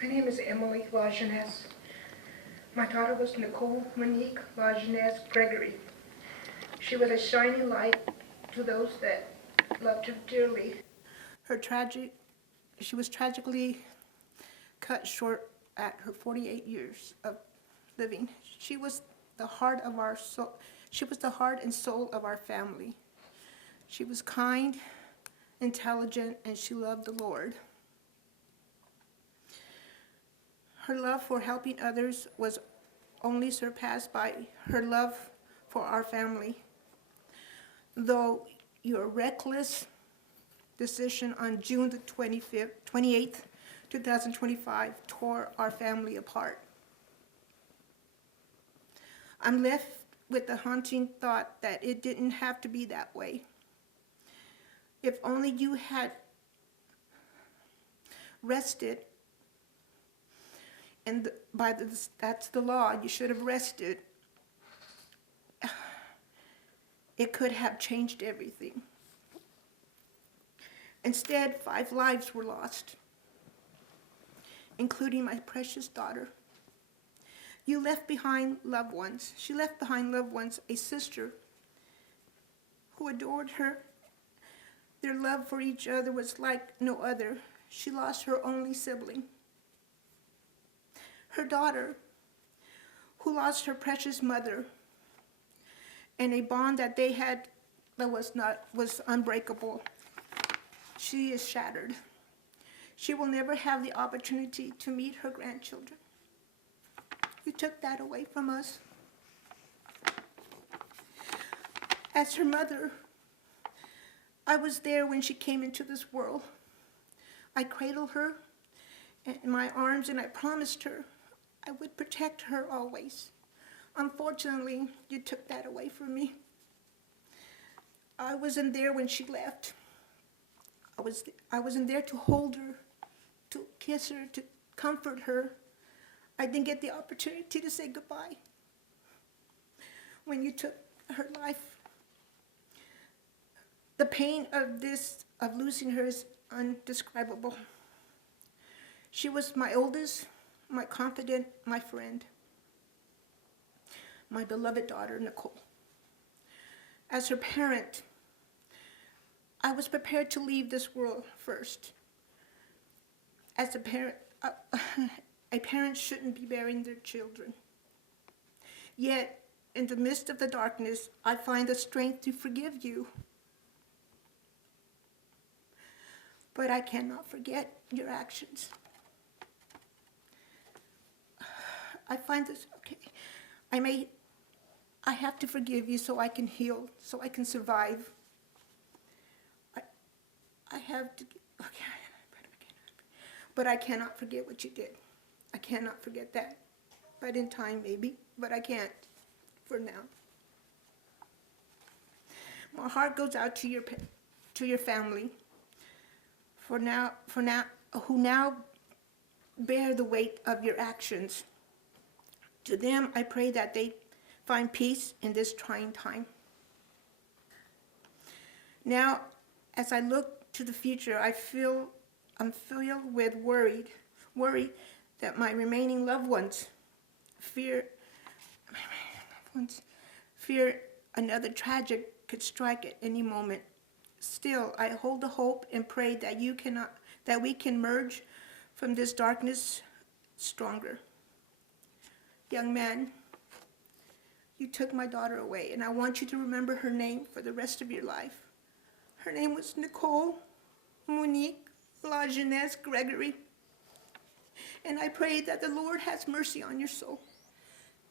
My name is Emily Lajeunesse. My daughter was Nicole Monique Lajeunesse Gregory. She was a shining light to those that loved her dearly. She was tragically cut short at her 48 years of living. She was the heart of our soul. She was the heart and soul of our family. She was kind, intelligent, and she loved the Lord. Her love for helping others was only surpassed by her love for our family. Though your reckless decision on June the 28th, 2025 tore our family apart. I'm left with the haunting thought that it didn't have to be that way. If only you had rested, and that's the law, you should have rested. It could have changed everything. Instead, 5 lives were lost, including my precious daughter. You left behind loved ones. She left behind loved ones, a sister who adored her. Their love for each other was like no other. She lost her only sibling. Her daughter, who lost her precious mother, and a bond that they had that was unbreakable. She is shattered. She will never have the opportunity to meet her grandchildren. You took that away from us. As her mother, I was there when she came into this world. I cradled her in my arms and I promised her I would protect her always. Unfortunately, you took that away from me. I wasn't there when she left. I wasn't there to hold her, to kiss her, to comfort her. I didn't get the opportunity to say goodbye when you took her life. The pain of losing her is indescribable. She was my oldest, my confidant, my friend, my beloved daughter, Nicole. As her parent, I was prepared to leave this world first. As a parent shouldn't be burying their children. Yet, in the midst of the darkness, I find the strength to forgive you. But I cannot forget your actions. I find this, okay, I have to forgive you so I can heal, so I can survive. I have to, okay, but I cannot forget what you did. I cannot forget that. But in time, maybe, but I can't for now. My heart goes out to your family, who now bear the weight of your actions. To them, I pray that they find peace in this trying time. Now, as I look to the future, I'm filled with worry that my remaining loved ones fear another tragic could strike at any moment. Still, I hold the hope and pray that we can merge from this darkness stronger. Young man, you took my daughter away, and I want you to remember her name for the rest of your life. Her name was Nicole Monique Lajeunesse Gregory. And I pray that the Lord has mercy on your soul.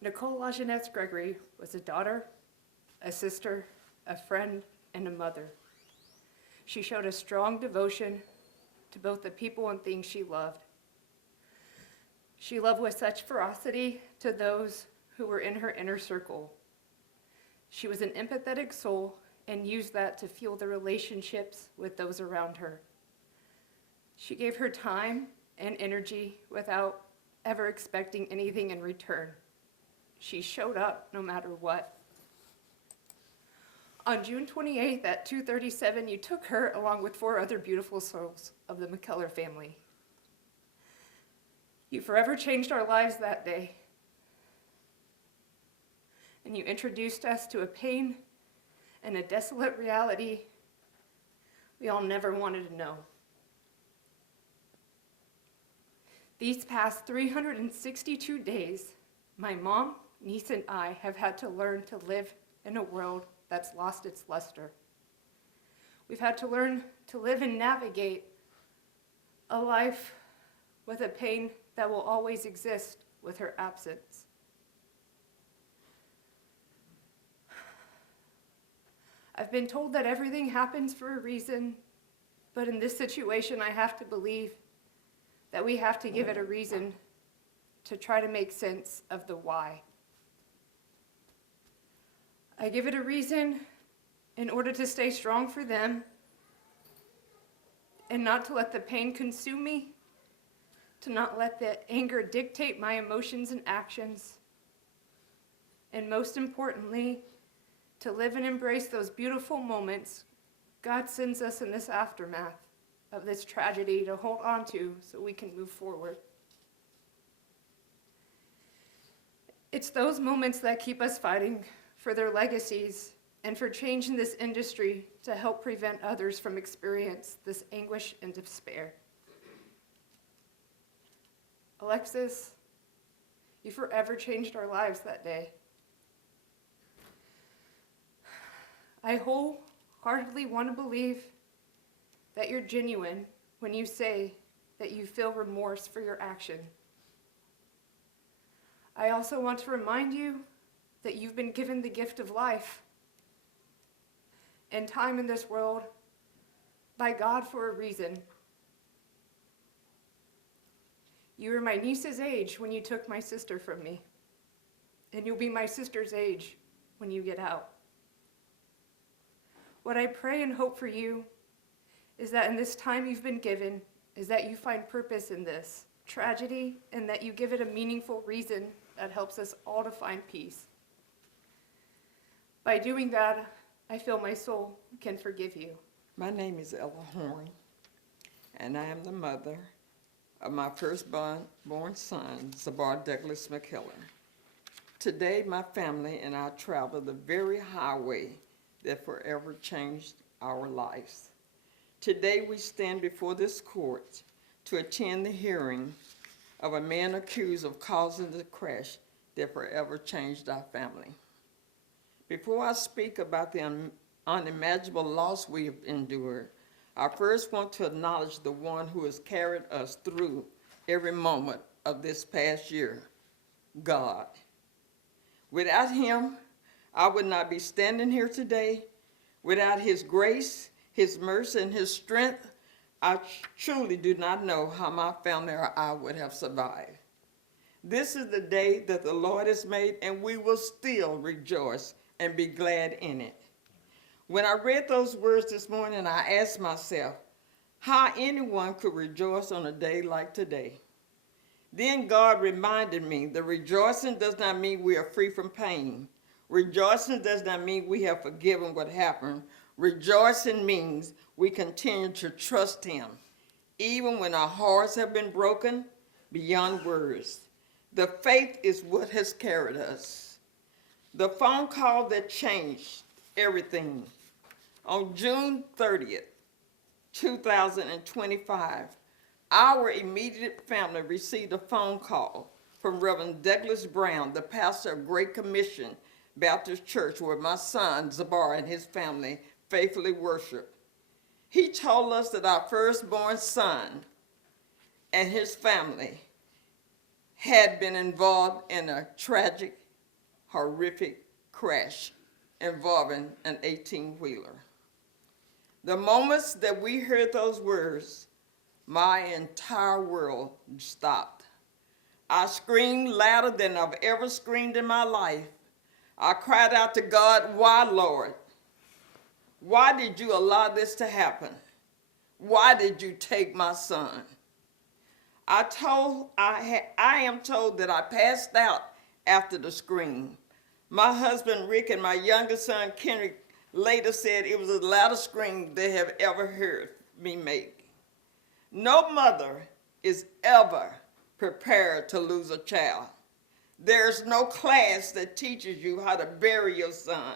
Nicole Lajeunesse Gregory was a daughter, a sister, a friend, and a mother. She showed a strong devotion to both the people and things she loved. She loved with such ferocity to those who were in her inner circle. She was an empathetic soul and used that to fuel the relationships with those around her. She gave her time and energy without ever expecting anything in return. She showed up no matter what. On June 28th at 2:37, you took her along with 4 other beautiful souls of the McKellar family. You forever changed our lives that day. And you introduced us to a pain and a desolate reality we all never wanted to know. These past 362 days, my mom, niece, and I have had to learn to live in a world that's lost its luster. We've had to learn to live and navigate a life with a pain that will always exist with her absence. I've been told that everything happens for a reason, but in this situation, I have to believe that we have to give it a reason to try to make sense of the why. I give it a reason in order to stay strong for them and not to let the pain consume me, to not let the anger dictate my emotions and actions, and most importantly, to live and embrace those beautiful moments God sends us in this aftermath of this tragedy to hold on to so we can move forward. It's those moments that keep us fighting for their legacies and for change in this industry to help prevent others from experience this anguish and despair. Alexis, you forever changed our lives that day. I wholeheartedly want to believe that you're genuine when you say that you feel remorse for your action. I also want to remind you that you've been given the gift of life and time in this world by God for a reason. You were my niece's age when you took my sister from me, and you'll be my sister's age when you get out. What I pray and hope for you is that in this time you've been given, is that you find purpose in this tragedy and that you give it a meaningful reason that helps us all to find peace. By doing that, I feel my soul can forgive you. My name is Ella Horn, and I am the mother of my firstborn son, Zabar Douglas McKellar. Today, my family and I travel the very highway that forever changed our lives. Today, we stand before this court to attend the hearing of a man accused of causing the crash that forever changed our family. Before I speak about the unimaginable loss we have endured, I first want to acknowledge the one who has carried us through every moment of this past year, God. Without him, I would not be standing here today. Without his grace, his mercy, and his strength, I truly do not know how my family or I would have survived. This is the day that the Lord has made, and we will still rejoice and be glad in it. When I read those words this morning, I asked myself how anyone could rejoice on a day like today. Then God reminded me that rejoicing does not mean we are free from pain. Rejoicing does not mean we have forgiven what happened. Rejoicing means we continue to trust him, even when our hearts have been broken beyond words. The faith is what has carried us. The phone call that changed everything. On June 30th, 2025, our immediate family received a phone call from Reverend Douglas Brown, the pastor of Great Commission Baptist Church, where my son, Zabar, and his family faithfully worship. He told us that our firstborn son and his family had been involved in a tragic, horrific crash involving an 18-wheeler. The moments that we heard those words, my entire world stopped. I screamed louder than I've ever screamed in my life. I cried out to God, why, Lord? Why did you allow this to happen? Why did you take my son? I am told that I passed out after the scream. My husband, Rick, and my youngest son, Kendrick, later said it was the loudest scream they have ever heard me make. No mother is ever prepared to lose a child. There's no class that teaches you how to bury your son.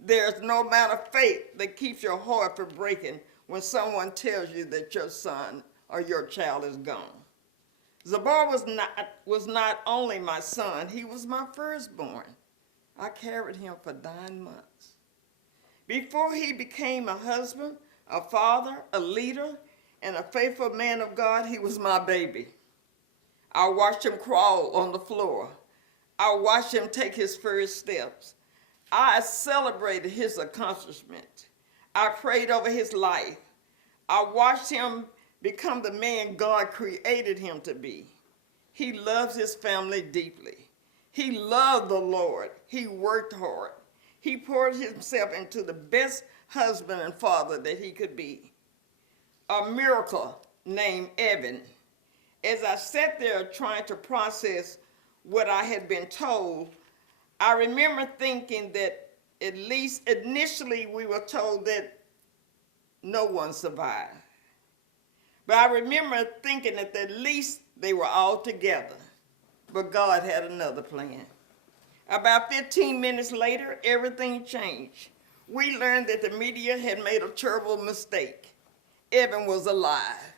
There's no amount of faith that keeps your heart from breaking when someone tells you that your son or your child is gone. Zabar was not only my son, he was my firstborn. I carried him for 9 months. Before he became a husband, a father, a leader, and a faithful man of God, he was my baby. I watched him crawl on the floor. I watched him take his first steps. I celebrated his accomplishments. I prayed over his life. I watched him become the man God created him to be. He loves his family deeply. He loved the Lord. He worked hard. He poured himself into the best husband and father that he could be. A miracle named Evan. As I sat there trying to process what I had been told, I remember thinking that at least initially we were told that no one survived. But I remember thinking that at least they were all together. But God had another plan. About 15 minutes later, everything changed. We learned that the media had made a terrible mistake. Evan was alive.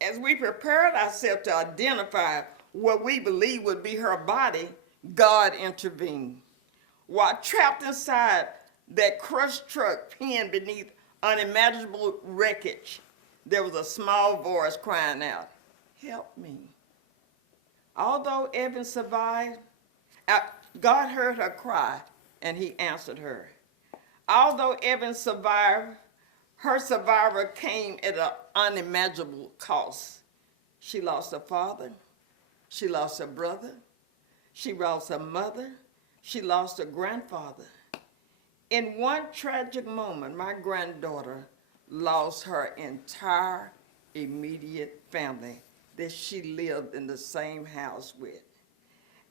As we prepared ourselves to identify what we believed would be her body, God intervened. While trapped inside that crushed truck pinned beneath unimaginable wreckage, there was a small voice crying out, "Help me." Although Evan survived, God heard her cry and he answered her. Although Evan survived, her survival came at an unimaginable cost. She lost her father, she lost her brother, she lost her mother, she lost her grandfather. In one tragic moment, my granddaughter lost her entire immediate family that she lived in the same house with.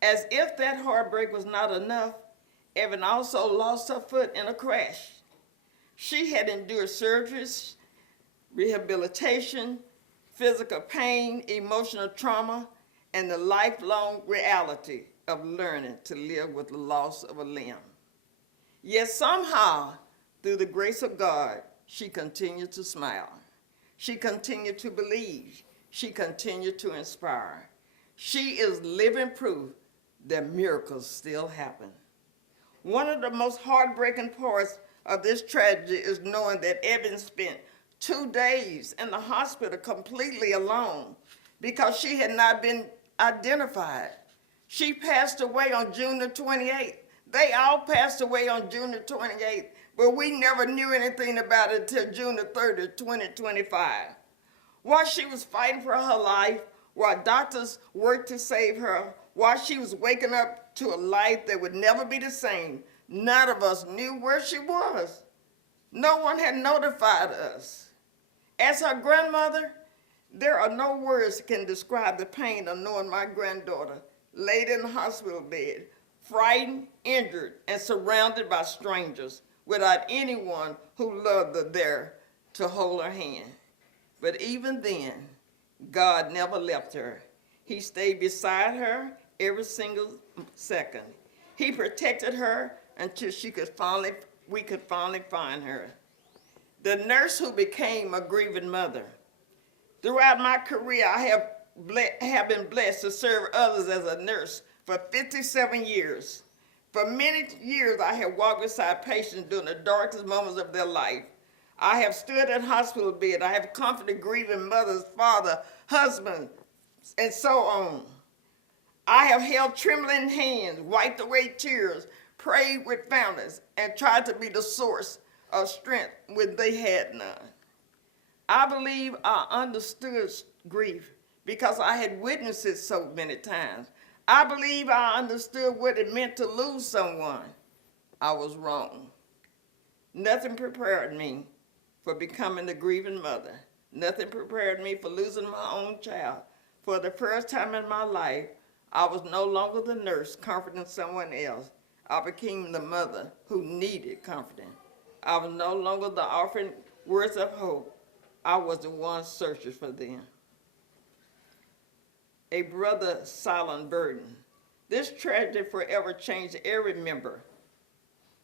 As if that heartbreak was not enough, Evan also lost her foot in a crash. She had endured surgeries, rehabilitation, physical pain, emotional trauma, and the lifelong reality of learning to live with the loss of a limb. Yet somehow, through the grace of God, she continued to smile. She continued to believe. She continued to inspire. She is living proof that miracles still happen. One of the most heartbreaking parts of this tragedy is knowing that Evan spent 2 days in the hospital completely alone because she had not been identified. She passed away on June the 28th. They all passed away on June the 28th, but we never knew anything about it until June the 30th, 2025. While she was fighting for her life, while doctors worked to save her, while she was waking up to a life that would never be the same, none of us knew where she was. No one had notified us. As her grandmother, there are no words that can describe the pain of knowing my granddaughter laid in the hospital bed, frightened, injured, and surrounded by strangers without anyone who loved her there to hold her hand. But even then, God never left her. He stayed beside her every single second. He protected her until we could finally find her. The nurse who became a grieving mother. Throughout my career, I have been blessed to serve others as a nurse for 57 years. For many years, I have walked beside patients during the darkest moments of their life. I have stood at hospital bed. I have comforted grieving mothers, father, husband, and so on. I have held trembling hands, wiped away tears, prayed with families, and tried to be the source of strength when they had none. I believe I understood grief because I had witnessed it so many times. I believe I understood what it meant to lose someone. I was wrong. Nothing prepared me for becoming a grieving mother. Nothing prepared me for losing my own child. For the first time in my life, I was no longer the nurse comforting someone else. I became the mother who needed comforting. I was no longer the offering words of hope. I was the one searching for them. a brother's silent burden. This tragedy forever changed every member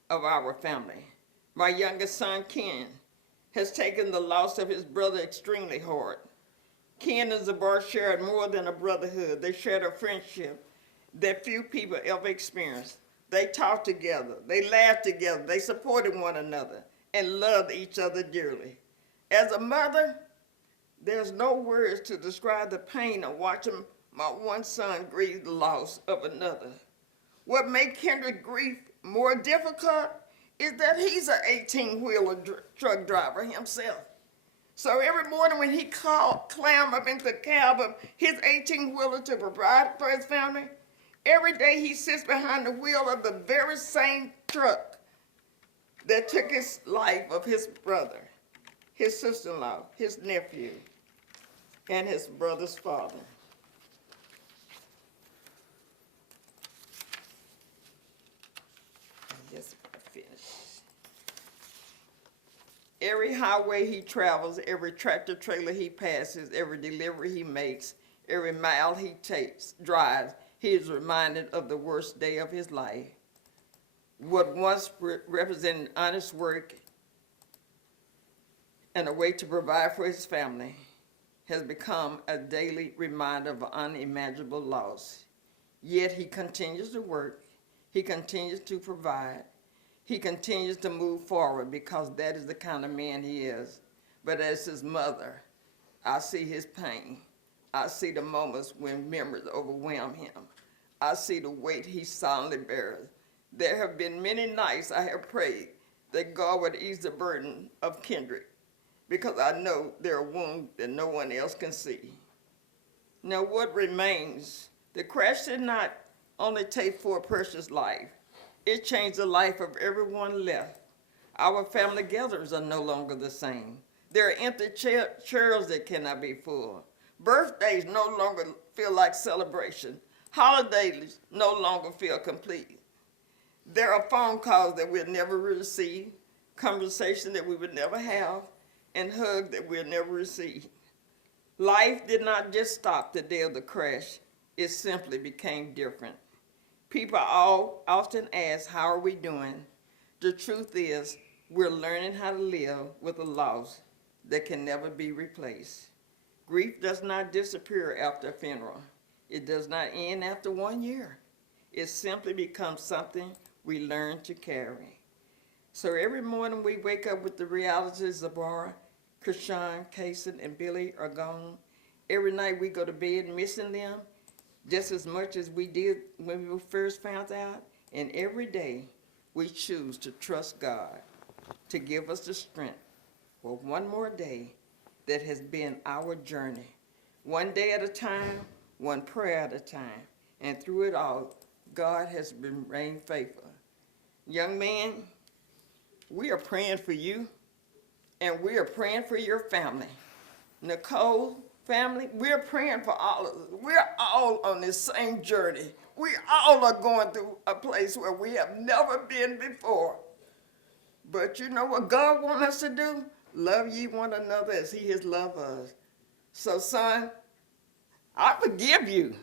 of our family. My youngest son, Ken, has taken the loss of his brother extremely hard. Ken and Zabar shared more than a brotherhood. They shared a friendship that few people ever experienced. They talked together, they laughed together, they supported one another, and loved each other dearly. As a mother, there's no words to describe the pain of watching my one son grieve the loss of another. What made Kendrick grief more difficult is that he's an 18-wheeler truck driver himself. So every morning when he climb up into the cab of his 18-wheeler to provide for his family, every day he sits behind the wheel of the very same truck that took his life of his brother, his sister-in-law, his nephew, and his brother's father. Just finish. Every highway he travels, every tractor trailer he passes, every delivery he makes, every mile he drives, he is reminded of the worst day of his life. What once represented honest work and a way to provide for his family has become a daily reminder of unimaginable loss. Yet he continues to work, he continues to provide, he continues to move forward because that is the kind of man he is. But as his mother, I see his pain. I see the moments when memories overwhelm him. I see the weight he silently bears. There have been many nights I have prayed that God would ease the burden of Kendrick, because I know there are wounds that no one else can see. Now what remains? The crash did not only take for a precious life, it changed the life of everyone left. Our family gatherings are no longer the same. There are empty chairs that cannot be full. Birthdays no longer feel like celebration. Holidays no longer feel complete. There are phone calls that we'll never receive, conversations that we would never have, and hugs that we'll never receive. Life did not just stop the day of the crash, it simply became different. People all often ask, how are we doing? The truth is, we're learning how to live with a loss that can never be replaced. Grief does not disappear after a funeral. It does not end after 1 year. It simply becomes something we learn to carry. So every morning we wake up with the realities of Zabara, Krishan, Kason, and Billy are gone. Every night we go to bed missing them just as much as we did when we first found out. And every day we choose to trust God to give us the strength for one more day that has been our journey. One day at a time, one prayer at a time. And through it all, God has remained faithful. Young man, we are praying for you, and we are praying for your family. Nicole, family, we're praying for all of us. We're all on this same journey. We all are going through a place where we have never been before. But you know what God wants us to do? Love ye one another as he has loved us. So son, I forgive you.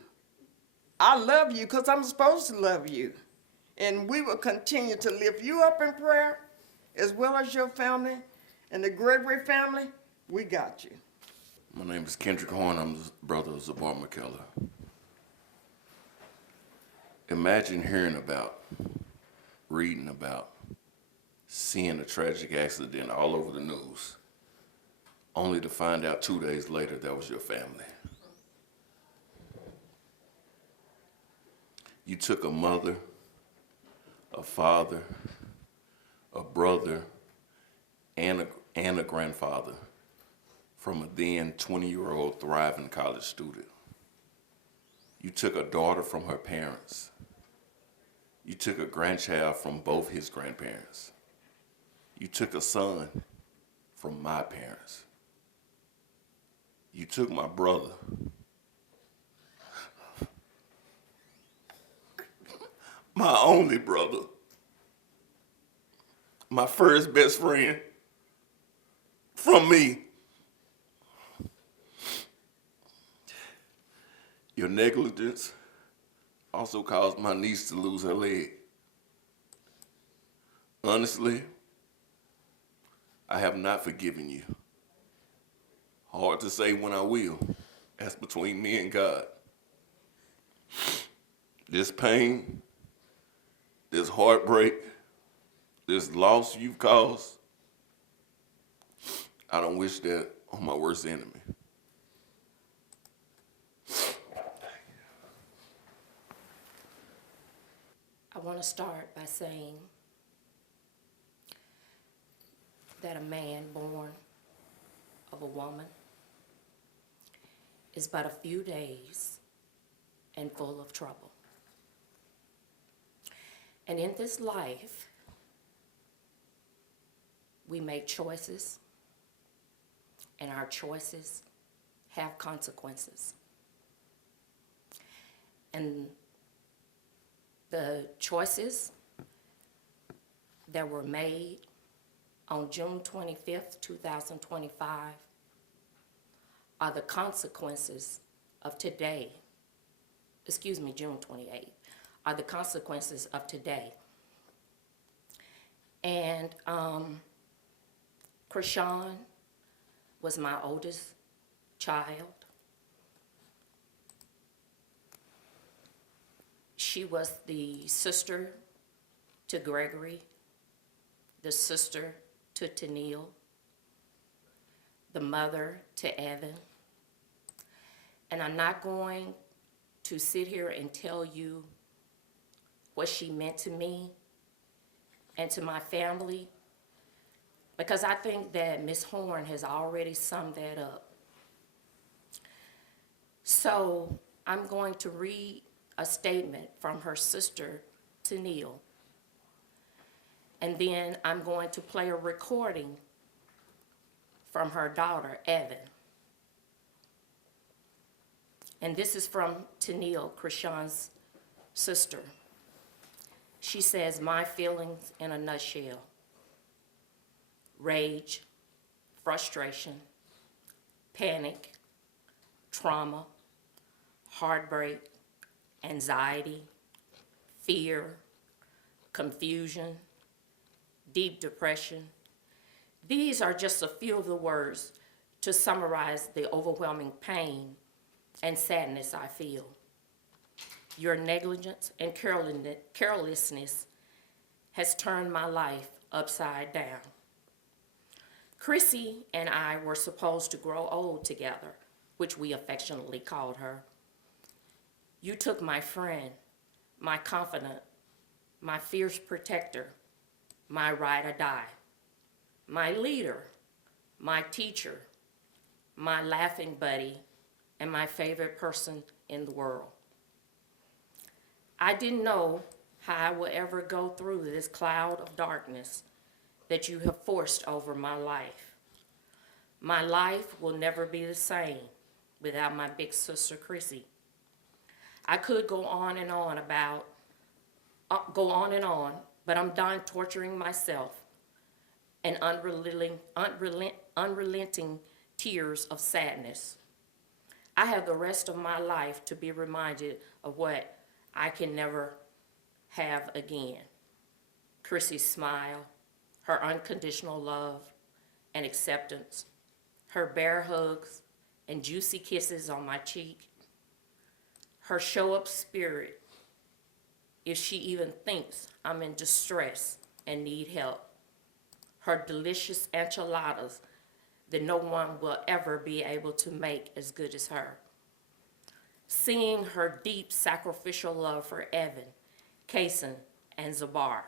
I love you because I'm supposed to love you. And we will continue to lift you up in prayer, as well as your family and the Gregory family. We got you. My name is Kendrick Horn. I'm the brother of Zabar McKellar. Imagine hearing about, reading about, seeing a tragic accident all over the news, only to find out 2 days later that was your family. You took a mother, a father, a brother, and a grandfather from a then 20-year-old thriving college student. You took a daughter from her parents. You took a grandchild from both his grandparents. You took a son from my parents. You took my brother. My only brother. My first best friend. From me. You'll negligence also caused my niece to lose her leg. Honestly, I have not forgiven you. Hard to say when I will. That's between me and God. This pain, this heartbreak, this loss you've caused, I don't wish that on my worst enemy. I want to start by saying that a man born of a woman is but a few days and full of trouble. And in this life, we make choices, and our choices have consequences. And the choices that were made on June 25th, 2025 are the consequences of today. June 28th, are the consequences of today. And Krishan was my oldest child. She was the sister to Gregory, the sister to Tennille, the mother to Evan. And I'm not going to sit here and tell you what she meant to me and to my family, because I think that Ms. Horn has already summed that up. So I'm going to read a statement from her sister, Tennille, and then I'm going to play a recording from her daughter, Evan. And this is from Tennille, Krishan's sister. She says, "My feelings in a nutshell: rage, frustration, panic, trauma, heartbreak, anxiety, fear, confusion, deep depression. These are just a few of the words to summarize the overwhelming pain and sadness I feel. Your negligence and carelessness has turned my life upside down. Chrissy and I were supposed to grow old together, which we affectionately called her. You took my friend, my confidant, my fierce protector, my ride or die, my leader, my teacher, my laughing buddy, and my favorite person in the world. I didn't know how I would ever go through this cloud of darkness that you have forced over my life. My life will never be the same without my big sister, Chrissy. I could go on and on, but I'm done torturing myself and unrelenting tears of sadness. I have the rest of my life to be reminded of what I can never have again. Chrissy's smile, her unconditional love and acceptance, her bear hugs and juicy kisses on my cheek, her show-up spirit if she even thinks I'm in distress and need help, her delicious enchiladas that no one will ever be able to make as good as her. Seeing her deep sacrificial love for Evan, Kason, and Zabar.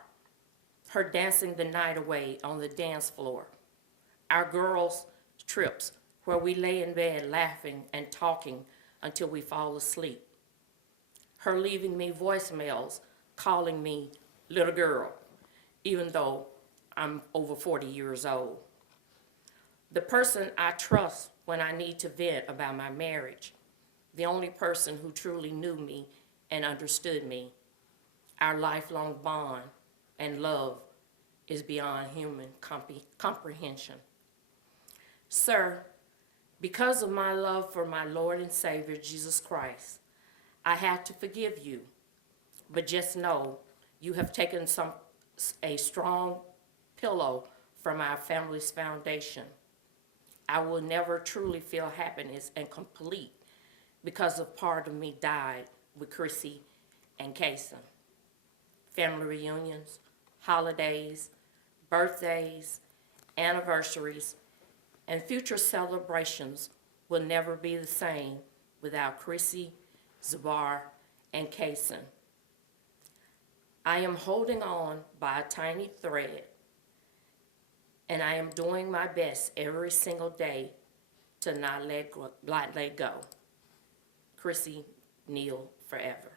Her dancing the night away on the dance floor. Our girls' trips where we lay in bed laughing and talking until we fall asleep. Her leaving me voicemails calling me little girl, even though I'm over 40 years old. The person I trust when I need to vent about my marriage. The only person who truly knew me and understood me. Our lifelong bond and love is beyond human comprehension. Sir, because of my love for my Lord and Savior, Jesus Christ, I had to forgive you, but just know you have taken a strong pillow from our family's foundation. I will never truly feel happiness and complete because a part of me died with Chrissy and Kason. Family reunions, holidays, birthdays, anniversaries, and future celebrations will never be the same without Chrissy, Zabar, and Kason. I am holding on by a tiny thread, and I am doing my best every single day to not let go. Chrissy, Neal, forever.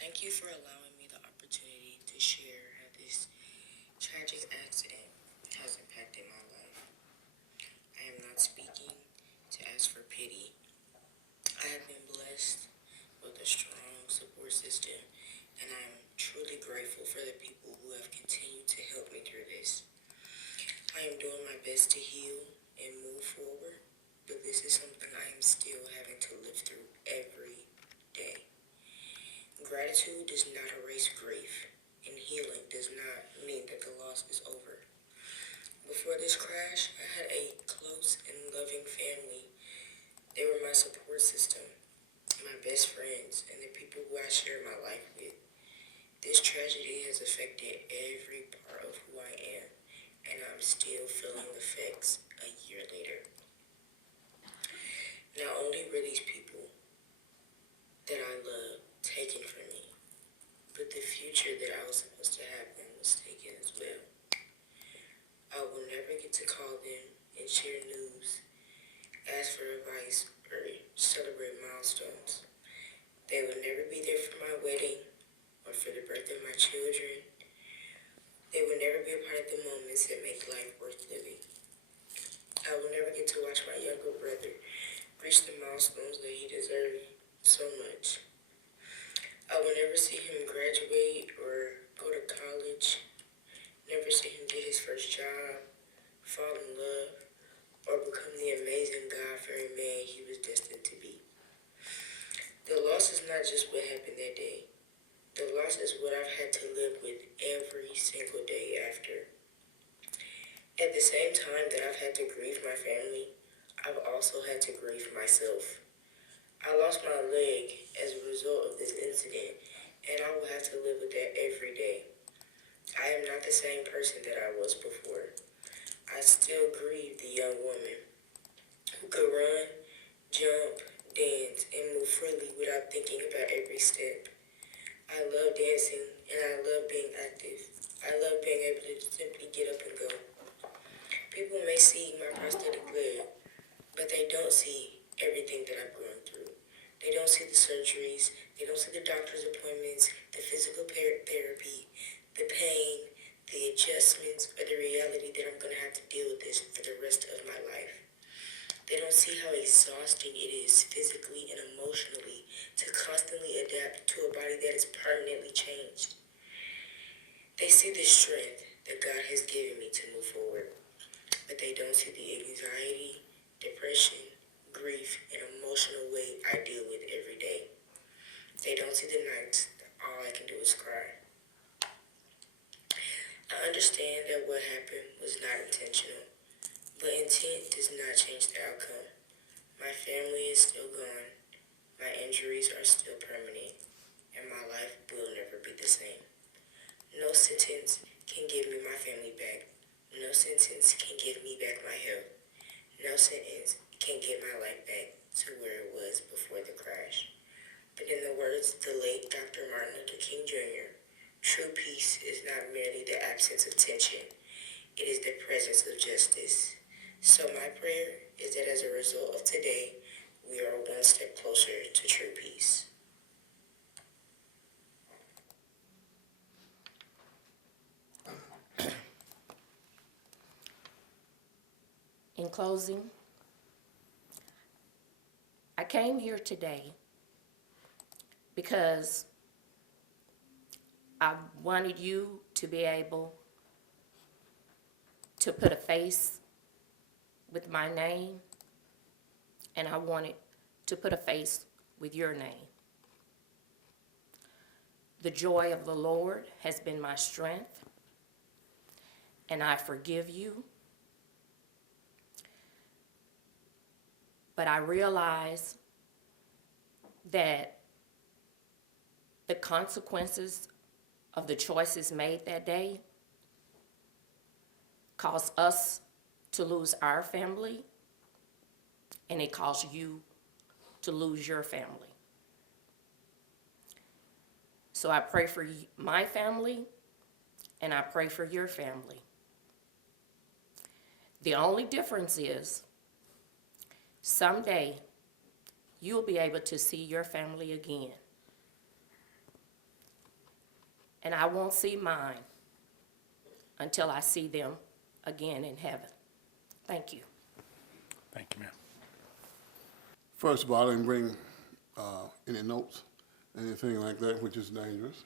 Thank you for allowing me the opportunity to share how this tragic accident has impacted my life. I am not speaking to ask for pity. I have been blessed with a strong support system, and I am truly grateful for the people who have continued to help me through this. I am doing my best to heal and move forward, but this is something I am still having to live through every day. Gratitude does not erase grief, and healing does not mean that the loss is over. Before this crash, I had a close and loving family. They were my support system, my best friends, and the people who I shared my life with. This tragedy has affected every part of who I am, and I'm still feeling the effects a year later. Not only were these people that I love taken from me, but the future that I was supposed to have was taken as well. I will never get to call them and share news, ask for advice, or celebrate milestones. They will never be there for my wedding or for the birth of my children. They will never be a part of the moments that make life worth living. I will never get to watch my younger brother reach the milestones that he deserved so much. I will never see him graduate or go to college, never see him get his first job, fall in love, or become the amazing God-fearing man he was destined to be. The loss is not just what happened that day. The loss is what I've had to live with every single day after. At the same time that I've had to grieve my family, I've also had to grieve myself. I lost my leg as a result of this incident, and I will have to live with that every day. I am not the same person that I was before. I still grieve the young woman who could run, jump, dance, and move freely without thinking about every step. I love dancing, and I love being active. I love being able to simply get up and go. People may see my prosthetic leg, but they don't see everything that I've gone through. They don't see the surgeries, they don't see the doctor's appointments, the physical therapy, the pain, the adjustments, or the reality that I'm going to have to deal with this for the rest of my life. They don't see how exhausting it is physically and emotionally to constantly adapt to a body that is permanently changed. They see the strength that God has given me to move forward, but they don't see the anxiety, depression, grief, and emotional weight I deal with every day. They don't see the nights that all I can do is cry. I understand that what happened was not intentional, but intent does not change the outcome. My family is still gone, my injuries are still permanent, and my life will never be the same. No sentence can give me my family back. No sentence can give me back my health. No sentence can get my life back to where it was before the crash. But in the words of the late Dr. Martin Luther King Jr., true peace is not merely the absence of tension, it is the presence of justice. So my prayer is that as a result of today, we are one step closer to true peace. closing, I came here today because I wanted you to be able to put a face with my name, and I wanted to put a face with your name. The joy of the Lord has been my strength, and I forgive you. But I realize that the consequences of the choices made that day caused us to lose our family, and it caused you to lose your family. So I pray for my family, and I pray for your family. The only difference is someday you'll be able to see your family again. And I won't see mine until I see them again in heaven. Thank you. Thank you, ma'am. First of all, I didn't bring any notes, anything like that, which is dangerous.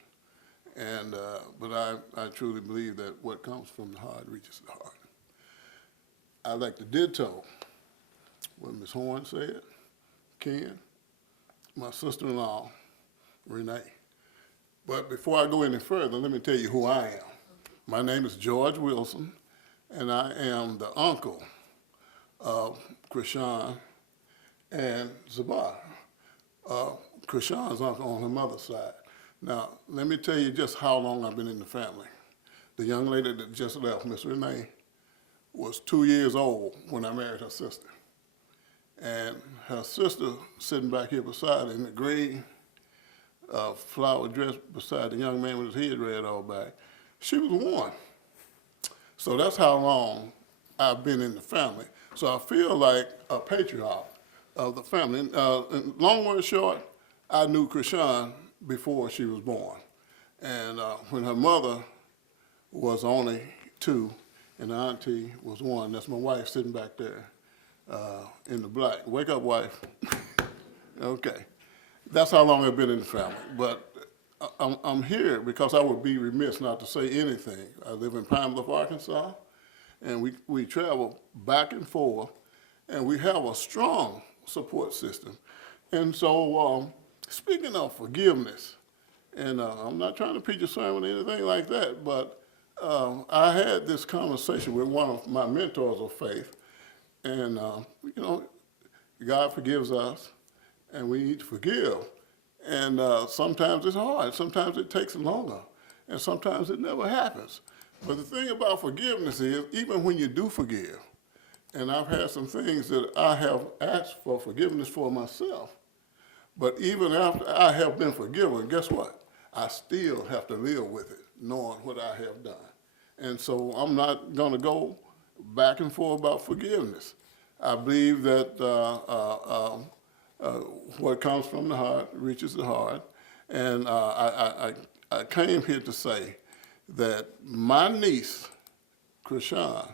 And but I truly believe that what comes from the heart reaches the heart. I like to ditto what Ms. Horn said, Ken, my sister-in-law, Renee. But before I go any further, let me tell you who I am. My name is George Wilson, and I am the uncle of Krishan and Zabar. Krishan's uncle on her mother's side. Now, let me tell you just how long I've been in the family. The young lady that just left, Miss Renee, was 2 years old when I married her sister. And her sister sitting back here beside her in the gray flower dress beside the young man with his head red all back, she was 1. So that's how long I've been in the family. So I feel like a patriarch of the family. And long word short, I knew Krishan before she was born. And when her mother was only 2 and the auntie was 1, that's my wife sitting back there in the black. Wake up, wife. Okay. That's how long I've been in the family. But I'm here because I would be remiss not to say anything. I live in Pine Bluff, Arkansas, and we travel back and forth, and we have a strong support system. And so, speaking of forgiveness, and I'm not trying to preach a sermon or anything like that, but I had this conversation with one of my mentors of faith, and you know, God forgives us, and we need to forgive. And sometimes it's hard, sometimes it takes longer, and sometimes it never happens. But the thing about forgiveness is, even when you do forgive, and I've had some things that I have asked for forgiveness for myself, but even after I have been forgiven, guess what? I still have to live with it, knowing what I have done. And so I'm not going to go back and forth about forgiveness. I believe that what comes from the heart reaches the heart. And I came here to say that my niece, Krishan,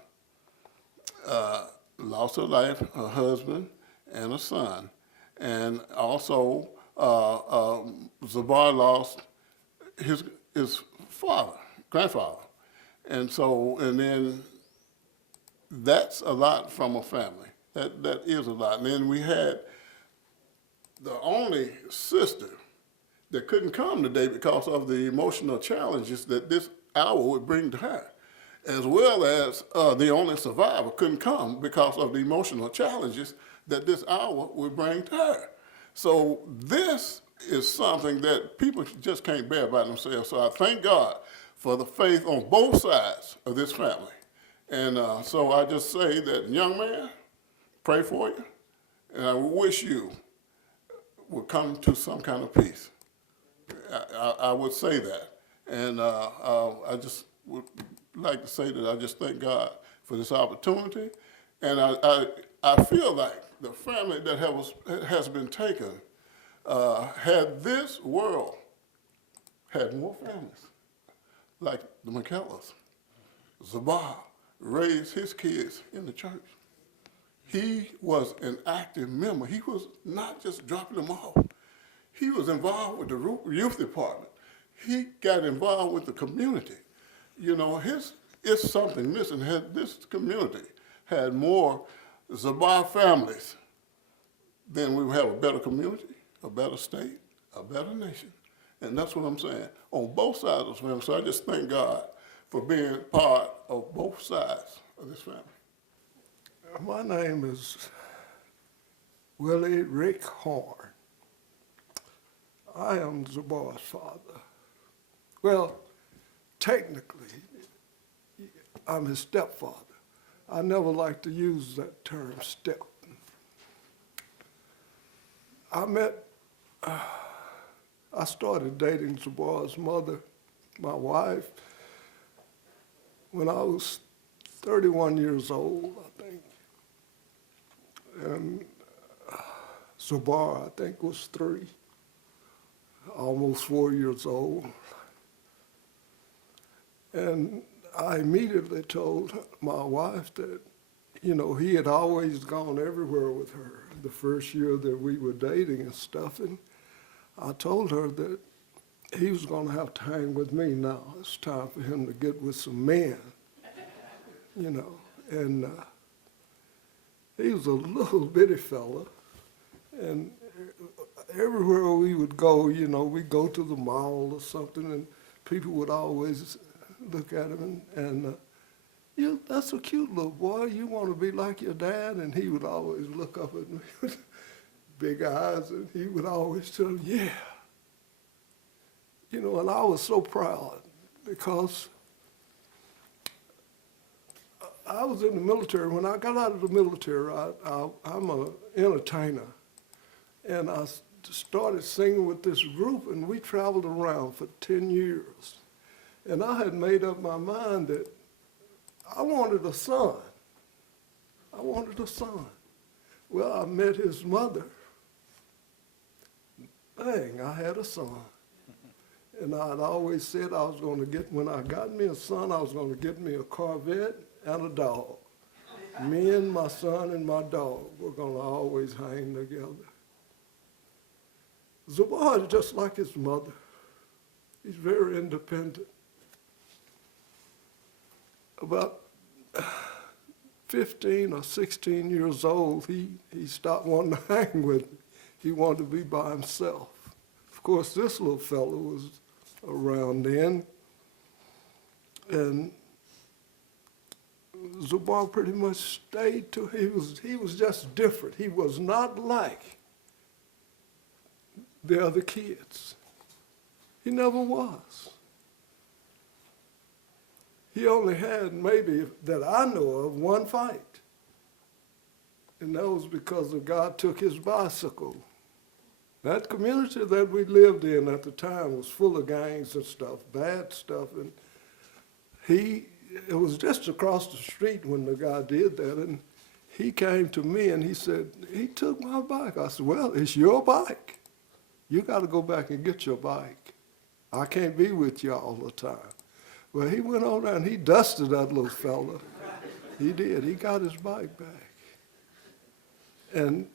lost her life, her husband, and a son. And also, Zabar lost his father, grandfather. And so, and then that's a lot from a family. That is a lot. And then we had the only sister that couldn't come today because of the emotional challenges that this hour would bring to her, as well as the only survivor couldn't come because of the emotional challenges that this hour would bring to her. So this is something that people just can't bear by themselves. So I thank God for the faith on both sides of this family. And so I just say that, young man, pray for you, and I wish you would come to some kind of peace. I would say that. And I just would like to say that I just thank God for this opportunity. And I feel like the family that has been taken, had this world had more families, like the McKellers, Zabar raised his kids in the church. he was an active member. He was not just dropping them off. He was involved with the youth department. He got involved with the community. You know, it's something missing. This community had more Zabar families, then we would have a better community, a better state, a better nation. And that's what I'm saying, on both sides of the family. So I just thank God for being part of both sides of this family. My name is Willie Rick Horn. I am Zabar's father. Well, technically, I'm his stepfather. I never like to use that term, step. I started dating Zabar's mother, my wife, when I was 31 years old, I think. And Zabar, I think, was 3, almost 4 years old. And I immediately told my wife that, you know, he had always gone everywhere with her the first year that we were dating and stuff. And I told her that he was going to have to hang with me now. It's time for him to get with some men, you know. And he was a little bitty fella. And everywhere we would go, you know, we'd go to the mall or something, and people would always look at him and that's a cute little boy. You want to be like your dad? And he would always look up at me with big eyes, and he would always tell me, yeah. You know, and I was so proud because I was in the military. When I got out of the military, I'm an entertainer. And I started singing with this group, and we traveled around for 10 years. And I had made up my mind that I wanted a son. I wanted a son. Well, I met his mother. Bang, I had a son. And I'd always said I was going to get, when I got me a son, I was going to get me a Corvette and a dog. Me and my son and my dog were going to always hang together. Zabar is just like his mother. He's very independent. About 15 or 16 years old, he stopped wanting to hang with me. He wanted to be by himself. Of course, this little fellow was around then, and Zabar pretty much stayed to, he was just different. He was not like the other kids. He never was. He only had, maybe that I know of, one fight. And that was because the guy took his bicycle. That community that we lived in at the time was full of gangs and stuff, bad stuff. And it was just across the street when the guy did that. And he came to me and he said, he took my bike. I said, well, it's your bike. You got to go back and get your bike. I can't be with you all the time. Well, he went on there and he dusted that little fella. He did. He got his bike back. And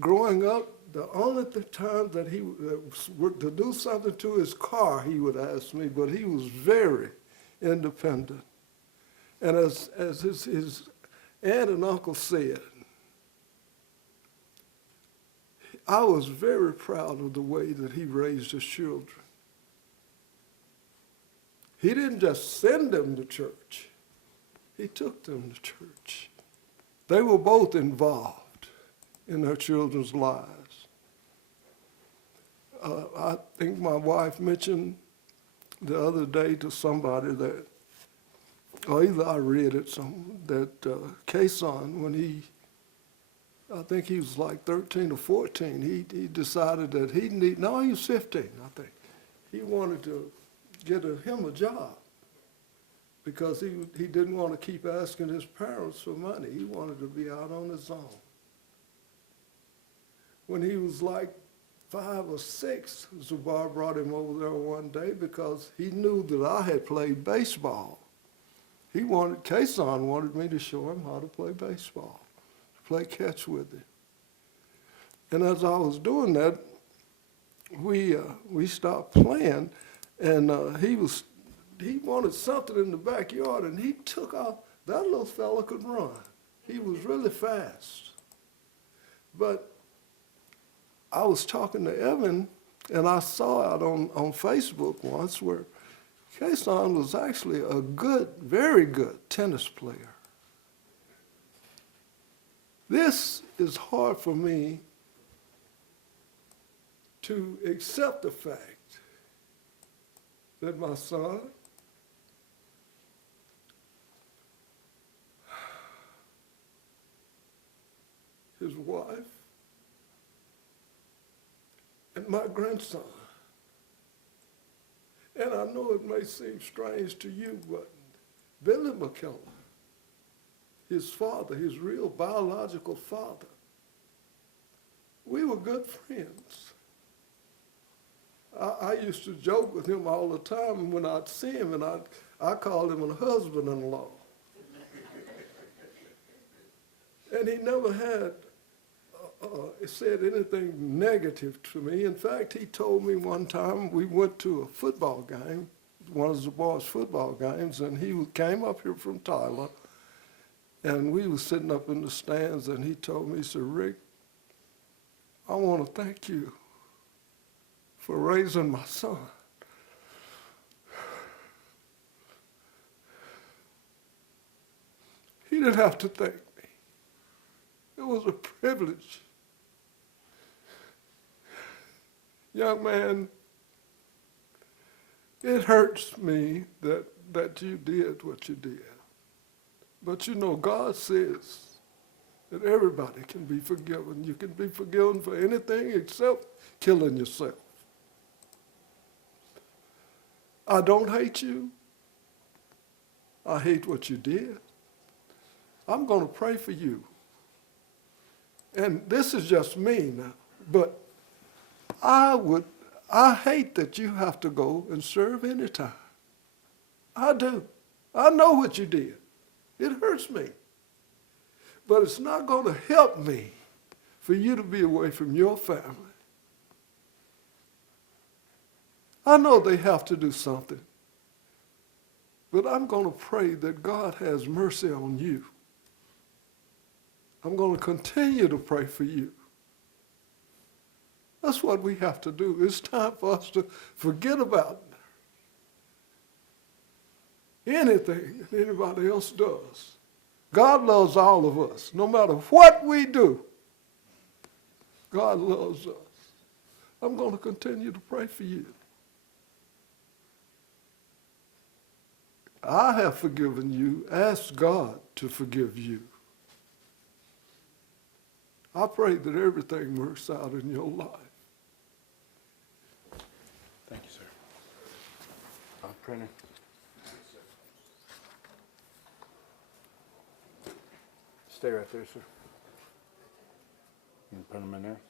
growing up, the only time that he to do something to his car, he would ask me, but he was very independent. And as his aunt and uncle said, I was very proud of the way that he raised his children. He didn't just send them to church. He took them to church. They were both involved in their children's lives. I think my wife mentioned the other day to somebody that, or either I read it, that Kaufman, when I think he was like 13 or 14, he decided that he was 15, I think. He wanted to get him a job because he didn't want to keep asking his parents for money. He wanted to be out on his own. When he was like 5 or 6, Zabar brought him over there one day because he knew that I had played baseball. Kaufman wanted me to show him how to play baseball. play catch with him. And as I was doing that, we stopped playing, and he wanted something in the backyard, and he took off. That little fella could run. He was really fast. But I was talking to Evan, and I saw it on Facebook once where Kaufman was actually a good, very good tennis player. This is hard for me to accept the fact that my son his wife, and my grandson. And I know it may seem strange to you, but Billy McKellar, his father, his real biological father, we were good friends. I used to joke with him all the time when I'd see him, and I called him a husband-in-law. And he never had said anything negative to me. In fact, he told me one time we went to a football game, one of the boys' football games, and he came up here from Tyler, and we were sitting up in the stands, and he told me, he said, "Rick, I want to thank you for raising my son." He didn't have to thank me. It was a privilege. Young man, it hurts me that you did what you did. But you know, God says that everybody can be forgiven. You can be forgiven for anything except killing yourself. I don't hate you. I hate what you did. I'm going to pray for you. And this is just me now, but I hate that you have to go and serve anytime. I do. I know what you did. It hurts me. But it's not going to help me for you to be away from your family. I know they have to do something, but I'm going to pray that God has mercy on you. I'm going to continue to pray for you. That's what we have to do. It's time for us to forget about anything that anybody else does. God loves all of us. No matter what we do, God loves us. I'm going to continue to pray for you. I have forgiven you. Ask God to forgive you. I pray that everything works out in your life. Thank you, sir. Printer. Stay right there, sir. You can put them in there.